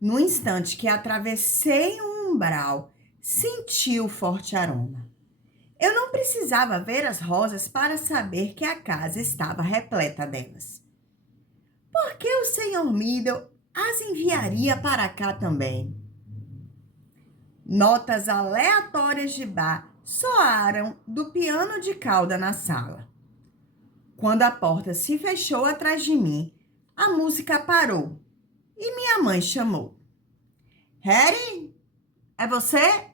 No instante que atravessei um umbral, senti o forte aroma. Eu não precisava ver as rosas para saber que a casa estava repleta delas. Por que o Senhor Middle as enviaria para cá também? Notas aleatórias de bar soaram do piano de cauda na sala. Quando a porta se fechou atrás de mim, a música parou e minha mãe chamou. Harry, é você?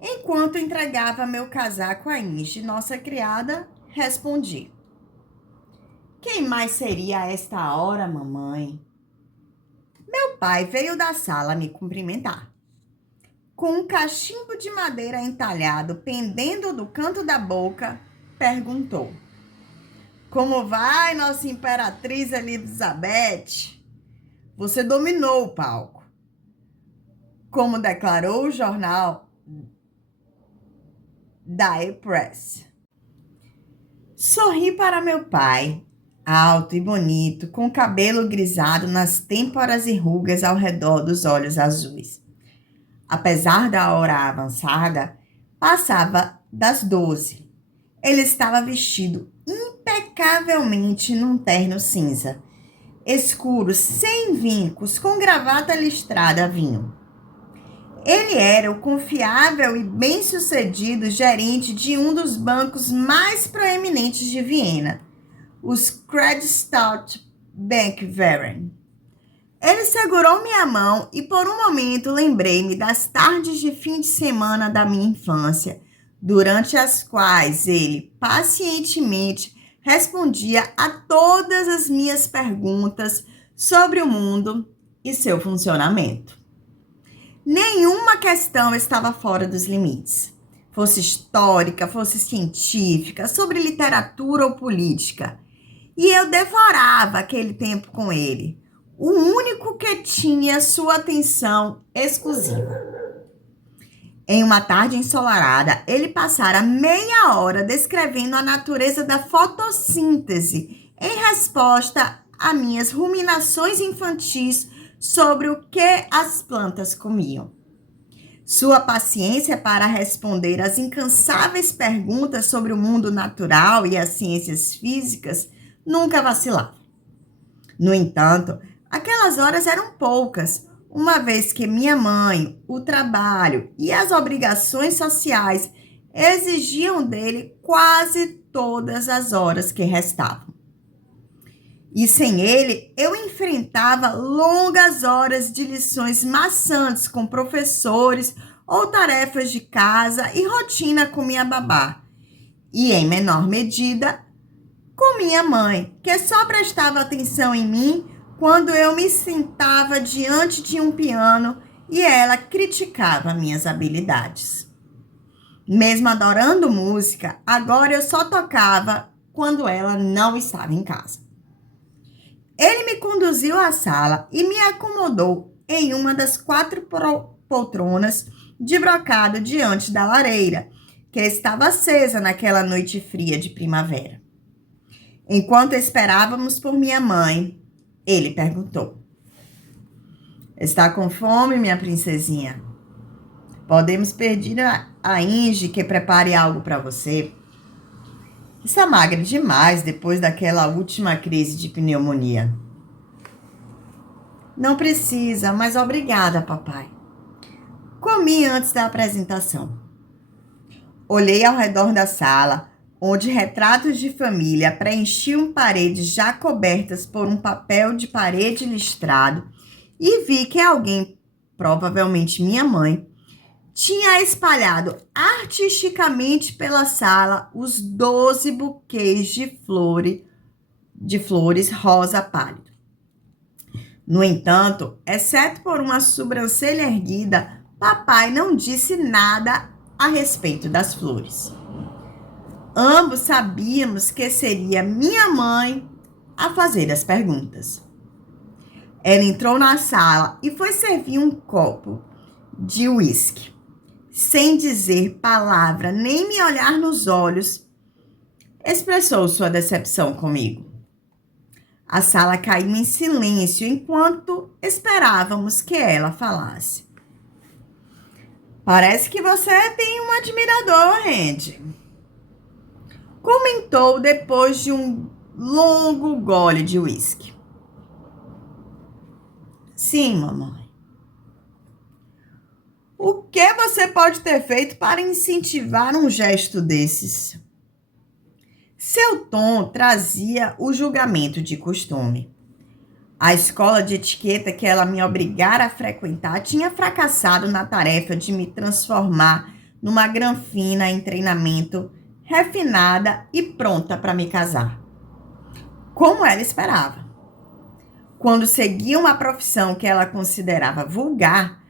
Enquanto entregava meu casaco a Inge, nossa criada, respondi. Quem mais seria a esta hora, mamãe? Meu pai veio da sala me cumprimentar. Com um cachimbo de madeira entalhado pendendo do canto da boca, perguntou. Como vai, nossa imperatriz Elizabeth? Você dominou o palco. Como declarou o jornal Die Press. Sorri para meu pai, alto e bonito, com cabelo grisado nas têmporas e rugas ao redor dos olhos azuis. Apesar da hora avançada, passava das 12. Ele estava vestido impecavelmente num terno cinza, escuro, sem vincos, com gravata listrada a vinho. Ele era o confiável e bem-sucedido gerente de um dos bancos mais proeminentes de Viena, os Creditstadt Bankwaren. Ele segurou minha mão e por um momento lembrei-me das tardes de fim de semana da minha infância, durante as quais ele pacientemente respondia a todas as minhas perguntas sobre o mundo e seu funcionamento. Nenhuma questão estava fora dos limites, fosse histórica, fosse científica, sobre literatura ou política. E eu devorava aquele tempo com ele, o único que tinha sua atenção exclusiva. Em uma tarde ensolarada, ele passara meia hora descrevendo a natureza da fotossíntese em resposta a minhas ruminações infantis sobre o que as plantas comiam. Sua paciência para responder às incansáveis perguntas sobre o mundo natural e as ciências físicas nunca vacilava. No entanto, aquelas horas eram poucas, uma vez que minha mãe, o trabalho e as obrigações sociais exigiam dele quase todas as horas que restavam. E sem ele, eu enfrentava longas horas de lições maçantes com professores ou tarefas de casa e rotina com minha babá. E, em menor medida, com minha mãe, que só prestava atenção em mim quando eu me sentava diante de um piano e ela criticava minhas habilidades. Mesmo adorando música, agora eu só tocava quando ela não estava em casa. Ele me conduziu à sala e me acomodou em uma das 4 poltronas de brocado diante da lareira, que estava acesa naquela noite fria de primavera. Enquanto esperávamos por minha mãe, ele perguntou. Está com fome, minha princesinha? Podemos pedir a Inge que prepare algo para você? Está magra demais depois daquela última crise de pneumonia. Não precisa, mas obrigada, papai. Comi antes da apresentação. Olhei ao redor da sala, onde retratos de família preenchiam paredes já cobertas por um papel de parede listrado, e vi que alguém, provavelmente minha mãe, tinha espalhado artisticamente pela sala os 12 buquês de flores rosa pálido. No entanto, exceto por uma sobrancelha erguida, papai não disse nada a respeito das flores. Ambos sabíamos que seria minha mãe a fazer as perguntas. Ela entrou na sala e foi servir um copo de uísque. Sem dizer palavra nem me olhar nos olhos, expressou sua decepção comigo. A sala caiu em silêncio enquanto esperávamos que ela falasse. Parece que você tem um admirador, Randy. Comentou depois de um longo gole de uísque. Sim, mamãe. O que você pode ter feito para incentivar um gesto desses? Seu tom trazia o julgamento de costume. A escola de etiqueta que ela me obrigara a frequentar tinha fracassado na tarefa de me transformar numa granfina em treinamento, refinada e pronta para me casar. Como ela esperava. Quando seguia uma profissão que ela considerava vulgar,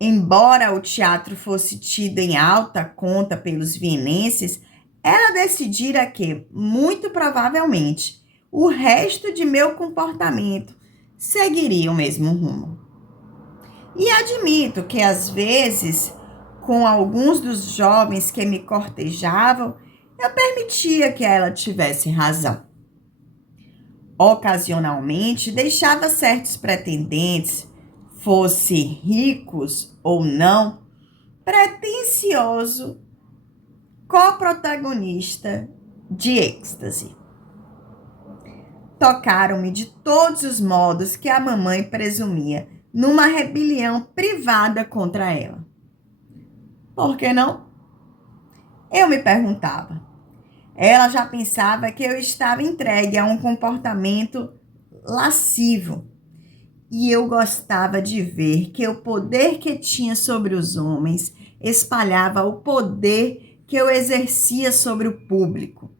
embora o teatro fosse tido em alta conta pelos vienenses, ela decidira que, muito provavelmente, o resto de meu comportamento seguiria o mesmo rumo. E admito que, às vezes, com alguns dos jovens que me cortejavam, eu permitia que ela tivesse razão. Ocasionalmente, deixava certos pretendentes, fosse ricos ou não, pretensioso, coprotagonista de êxtase. Tocaram-me de todos os modos que a mamãe presumia numa rebelião privada contra ela. Por que não? Eu me perguntava. Ela já pensava que eu estava entregue a um comportamento lascivo. E eu gostava de ver que o poder que tinha sobre os homens espalhava o poder que eu exercia sobre o público,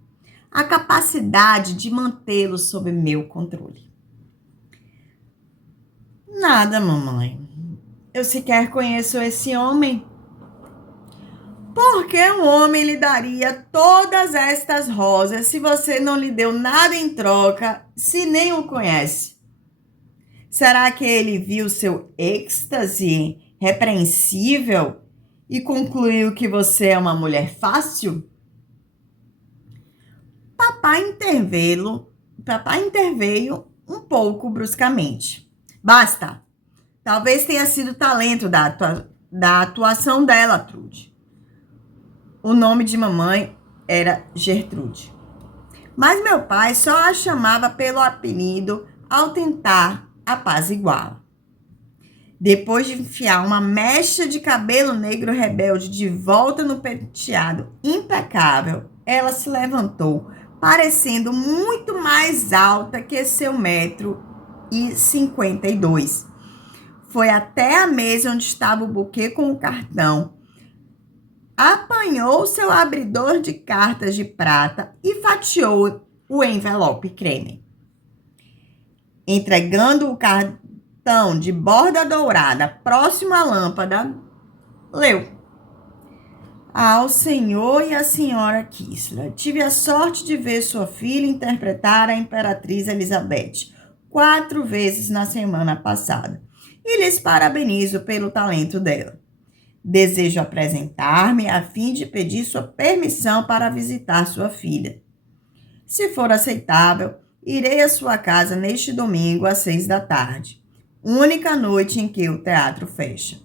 a capacidade de mantê-lo sob meu controle. Nada, mamãe. Eu sequer conheço esse homem. Por que um homem lhe daria todas estas rosas se você não lhe deu nada em troca, se nem o conhece? Será que ele viu seu êxtase repreensível e concluiu que você é uma mulher fácil? Papai interveio um pouco bruscamente. Basta! Talvez tenha sido talento da atuação dela, Trude. O nome de mamãe era Gertrude. Mas meu pai só a chamava pelo apelido ao tentar apaziguá-la. Depois de enfiar uma mecha de cabelo negro rebelde de volta no penteado impecável, ela se levantou, parecendo muito mais alta que seu 1,52 m. Foi até a mesa onde estava o buquê com o cartão, apanhou seu abridor de cartas de prata e fatiou o envelope creme. Entregando o cartão de borda dourada próximo à lâmpada, leu: ao senhor e à senhora Kistler, tive a sorte de ver sua filha interpretar a Imperatriz Elizabeth 4 vezes na semana passada e lhes parabenizo pelo talento dela. Desejo apresentar-me a fim de pedir sua permissão para visitar sua filha. Se for aceitável, irei à sua casa neste domingo às 6 da tarde, única noite em que o teatro fecha.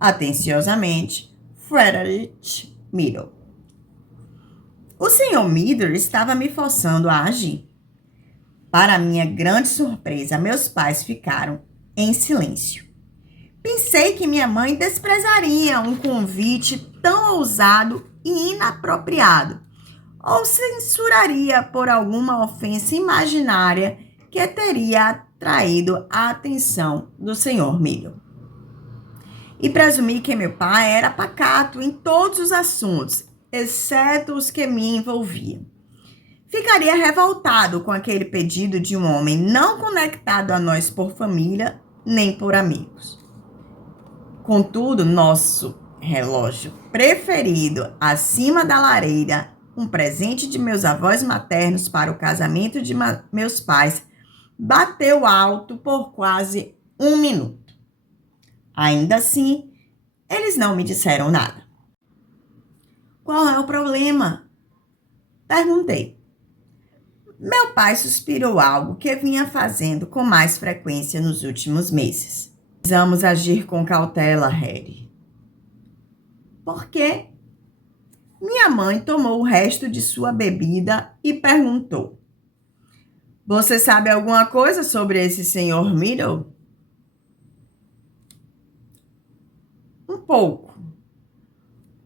Atenciosamente, Frederick Middle. O Sr. Middle estava me forçando a agir. Para minha grande surpresa, meus pais ficaram em silêncio. Pensei que minha mãe desprezaria um convite tão ousado e inapropriado, ou censuraria por alguma ofensa imaginária que teria atraído a atenção do Sr. Middle. E presumi que meu pai era pacato em todos os assuntos, exceto os que me envolviam. Ficaria revoltado com aquele pedido de um homem não conectado a nós por família nem por amigos. Contudo, nosso relógio preferido acima da lareira, um presente de meus avós maternos para o casamento de meus pais, bateu alto por quase 1 minuto. Ainda assim, eles não me disseram nada. Qual é o problema? Perguntei. Meu pai suspirou algo que vinha fazendo com mais frequência nos últimos meses. Precisamos agir com cautela, Harry. Por quê? Minha mãe tomou o resto de sua bebida e perguntou: Você sabe alguma coisa sobre esse Sr. Middle? Um pouco.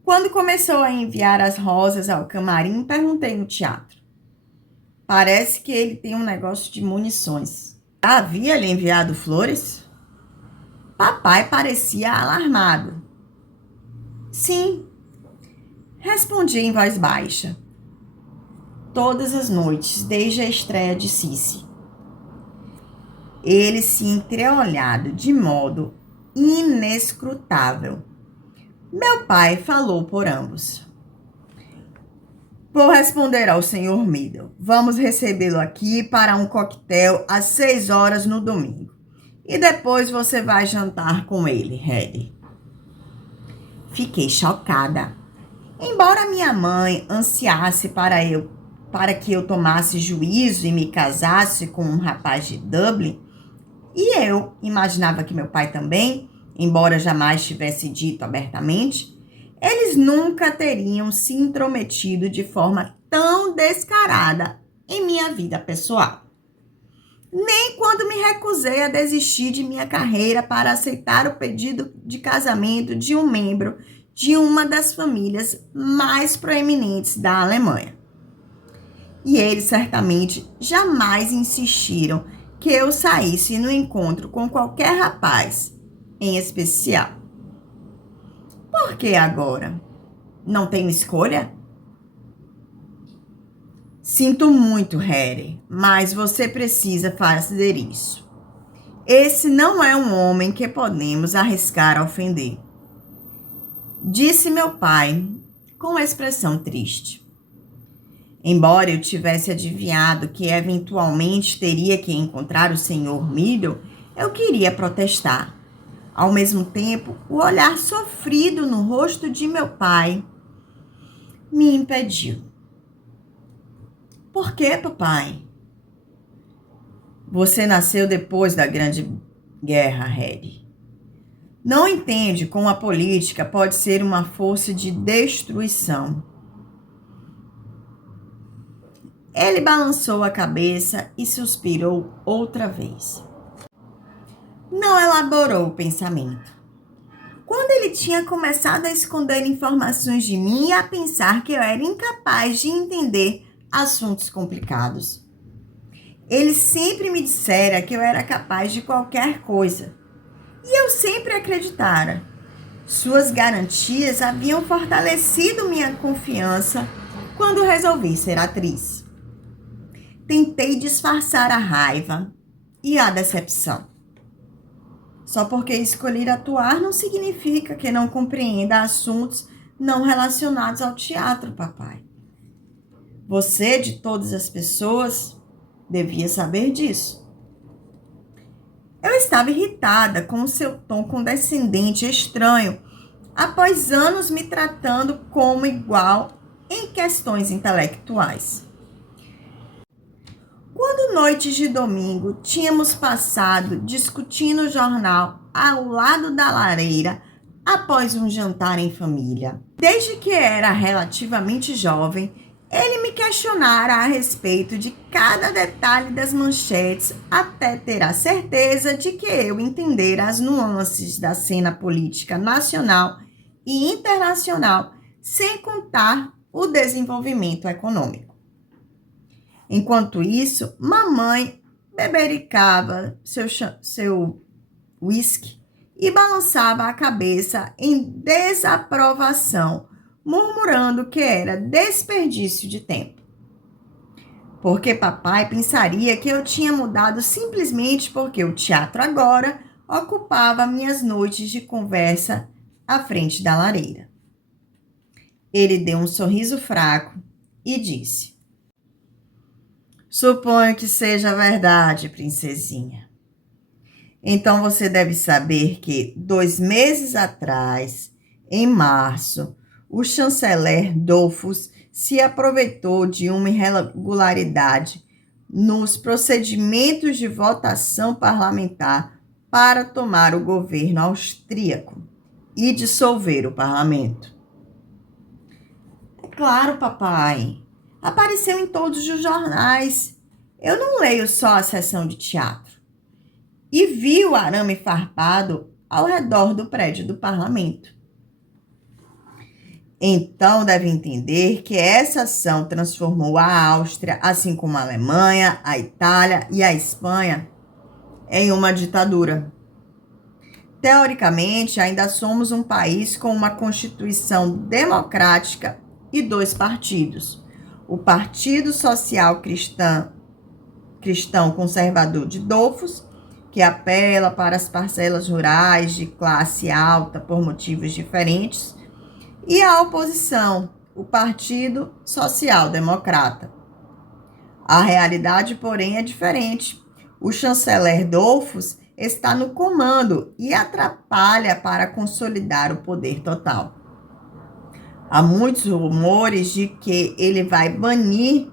Quando começou a enviar as rosas ao camarim, perguntei no teatro. Parece que ele tem um negócio de munições. Já havia lhe enviado flores? Papai parecia alarmado. Sim, respondi em voz baixa. Todas as noites, desde a estreia de Cici. Ele se entreolhado de modo inescrutável. Meu pai falou por ambos. Vou responder ao Sr. Middle. Vamos recebê-lo aqui para um coquetel às 6 horas no domingo. E depois você vai jantar com ele, Harry. Fiquei chocada. Embora minha mãe ansiasse para que eu tomasse juízo e me casasse com um rapaz de Dublin, e eu imaginava que meu pai também, embora jamais tivesse dito abertamente, eles nunca teriam se intrometido de forma tão descarada em minha vida pessoal. Nem quando me recusei a desistir de minha carreira para aceitar o pedido de casamento de um membro de uma das famílias mais proeminentes da Alemanha. E eles certamente jamais insistiram que eu saísse no encontro com qualquer rapaz, em especial. Por que agora? Não tenho escolha? Sinto muito, Harry, mas você precisa fazer isso. Esse não é um homem que podemos arriscar a ofender. Disse meu pai, com expressão triste. Embora eu tivesse adivinhado que eventualmente teria que encontrar o Sr. Middle, eu queria protestar. Ao mesmo tempo, o olhar sofrido no rosto de meu pai me impediu. Por que, papai? Você nasceu depois da Grande Guerra, Harry. Não entende como a política pode ser uma força de destruição. Ele balançou a cabeça e suspirou outra vez. Não elaborou o pensamento. Quando ele tinha começado a esconder informações de mim e a pensar que eu era incapaz de entender assuntos complicados. Ele sempre me dissera que eu era capaz de qualquer coisa. E eu sempre acreditara. Suas garantias haviam fortalecido minha confiança quando resolvi ser atriz. Tentei disfarçar a raiva e a decepção. Só porque escolher atuar não significa que não compreenda assuntos não relacionados ao teatro, papai. Você, de todas as pessoas, devia saber disso. Eu estava irritada com o seu tom condescendente e estranho, após anos me tratando como igual em questões intelectuais. Quando noites de domingo tínhamos passado discutindo o jornal ao lado da lareira após um jantar em família. Desde que era relativamente jovem, ele me questionara a respeito de cada detalhe das manchetes até ter a certeza de que eu entendera as nuances da cena política nacional e internacional, sem contar o desenvolvimento econômico. Enquanto isso, mamãe bebericava seu whisky e balançava a cabeça em desaprovação, murmurando que era desperdício de tempo. Porque papai pensaria que eu tinha mudado simplesmente porque o teatro agora ocupava minhas noites de conversa à frente da lareira. Ele deu um sorriso fraco e disse: Suponho que seja verdade, princesinha. Então você deve saber que 2 meses atrás, em março, o chanceler Dollfuss se aproveitou de uma irregularidade nos procedimentos de votação parlamentar para tomar o governo austríaco e dissolver o parlamento. É claro, papai. Apareceu em todos os jornais. Eu não leio só a sessão de teatro. E vi o arame farpado ao redor do prédio do parlamento. Então, deve entender que essa ação transformou a Áustria, assim como a Alemanha, a Itália e a Espanha, em uma ditadura. Teoricamente, ainda somos um país com uma constituição democrática e 2 partidos. O Partido Social Cristão Conservador de Dollfuss, que apela para as parcelas rurais de classe alta por motivos diferentes, e a oposição, o Partido Social Democrata. A realidade, porém, é diferente. O chanceler Dollfuss está no comando e atrapalha para consolidar o poder total. Há muitos rumores de que ele vai banir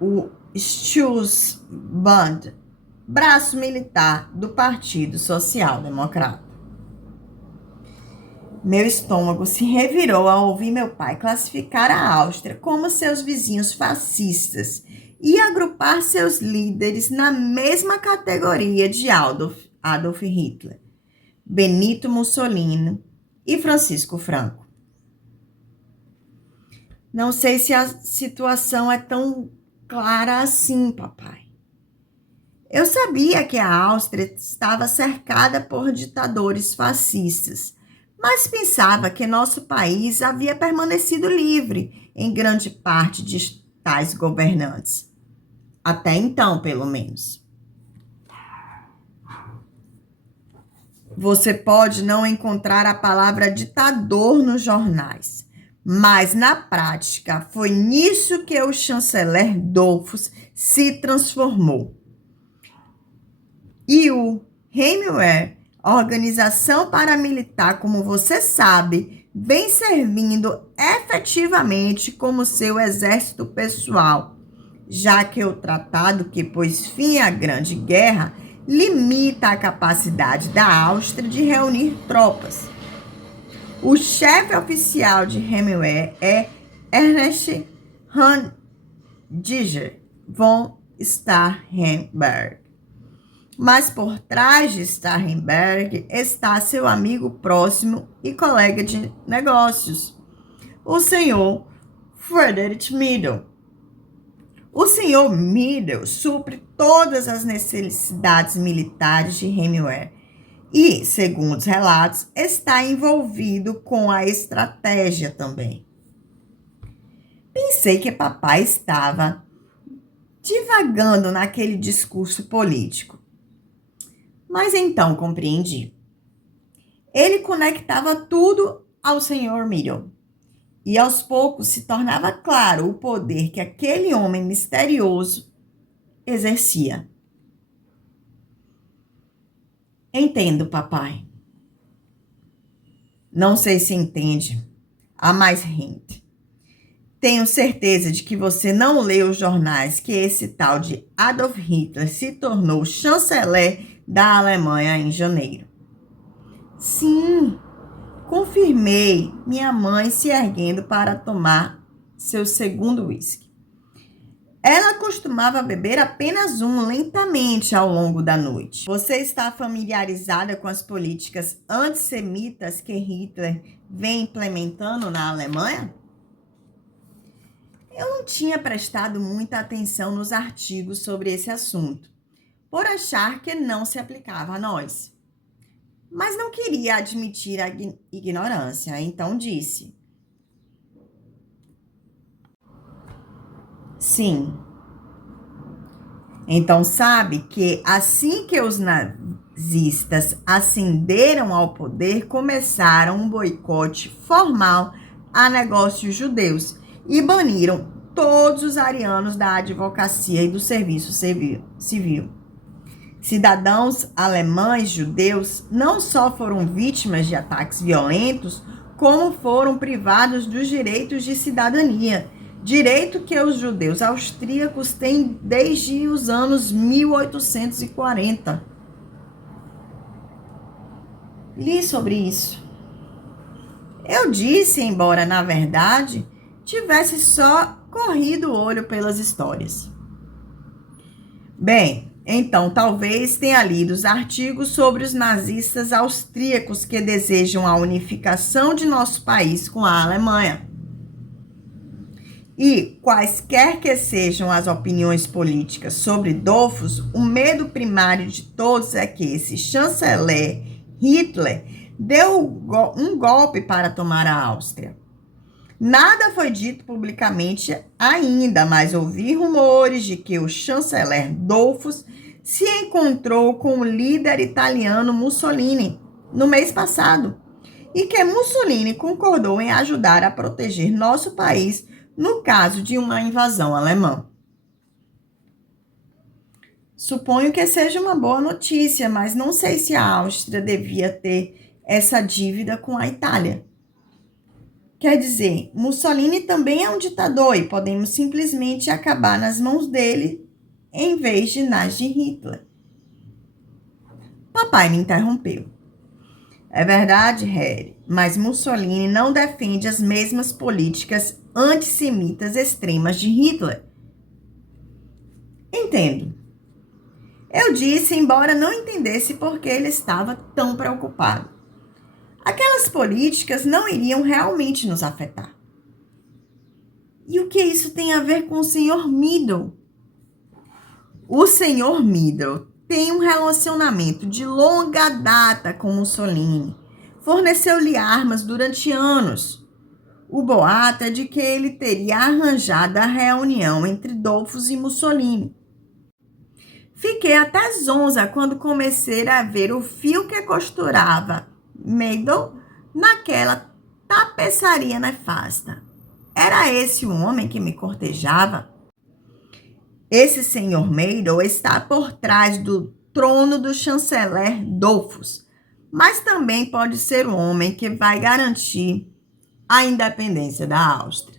o Stoßbund, braço militar do Partido Social Democrata. Meu estômago se revirou ao ouvir meu pai classificar a Áustria como seus vizinhos fascistas e agrupar seus líderes na mesma categoria de Adolf Hitler, Benito Mussolini e Francisco Franco. Não sei se a situação é tão clara assim, papai. Eu sabia que a Áustria estava cercada por ditadores fascistas, mas pensava que nosso país havia permanecido livre em grande parte de tais governantes. Até então, pelo menos. Você pode não encontrar a palavra ditador nos jornais, mas na prática foi nisso que o chanceler Dollfuss se transformou. E o Heimwehr, organização paramilitar, como você sabe, vem servindo efetivamente como seu exército pessoal, já que o tratado que pôs fim à Grande Guerra limita a capacidade da Áustria de reunir tropas. O chefe oficial de Heimwehr é Ernst Rudiger von Starhemberg. Mas por trás de Starhemberg está seu amigo próximo e colega de negócios, o senhor Friedrich Middel. O senhor Middel supre todas as necessidades militares de Heimwehr e, segundo os relatos, está envolvido com a estratégia também. Pensei que papai estava divagando naquele discurso político. Mas então compreendi. Ele conectava tudo ao senhor Middel. E aos poucos se tornava claro o poder que aquele homem misterioso exercia. Entendo, papai. Não sei se entende. Há mais hint. Tenho certeza de que você não leu os jornais que esse tal de Adolf Hitler se tornou chanceler da Alemanha em janeiro. Sim, confirmei, minha mãe se erguendo para tomar seu segundo uísque. Ela costumava beber apenas um lentamente ao longo da noite. Você está familiarizada com as políticas antissemitas que Hitler vem implementando na Alemanha? Eu não tinha prestado muita atenção nos artigos sobre esse assunto, por achar que não se aplicava a nós. Mas não queria admitir a ignorância, então disse: sim. Então sabe que assim que os nazistas ascenderam ao poder, começaram um boicote formal a negócios judeus e baniram todos os arianos da advocacia e do serviço civil. Cidadãos alemães judeus não só foram vítimas de ataques violentos, como foram privados dos direitos de cidadania, direito que os judeus austríacos têm desde os anos 1840. Li sobre isso. Eu disse, embora na verdade tivesse só corrido o olho pelas histórias. Bem, então talvez tenha lido os artigos sobre os nazistas austríacos que desejam a unificação de nosso país com a Alemanha. E, quaisquer que sejam as opiniões políticas sobre Dollfuss, o medo primário de todos é que esse chanceler Hitler deu um golpe para tomar a Áustria. Nada foi dito publicamente ainda, mas ouvi rumores de que o chanceler Dollfuss se encontrou com o líder italiano Mussolini no mês passado e que Mussolini concordou em ajudar a proteger nosso país no caso de uma invasão alemã. Suponho que seja uma boa notícia, mas não sei se a Áustria devia ter essa dívida com a Itália. Quer dizer, Mussolini também é um ditador e podemos simplesmente acabar nas mãos dele em vez de nas de Hitler. Papai me interrompeu. É verdade, Harry, mas Mussolini não defende as mesmas políticas antissemitas extremas de Hitler. Entendo. Eu disse, embora não entendesse por que ele estava tão preocupado. Aquelas políticas não iriam realmente nos afetar. E o que isso tem a ver com o Sr. Middle? O Sr. Middle tem um relacionamento de longa data com Mussolini. Forneceu-lhe armas durante anos. O boato é de que ele teria arranjado a reunião entre Dollfuss e Mussolini. Fiquei até zonza quando comecei a ver o fio que costurava Middle naquela tapeçaria nefasta. Era esse o homem que me cortejava? Esse Sr. Middle está por trás do trono do chanceler Dollfuss, mas também pode ser o homem que vai garantir a independência da Áustria.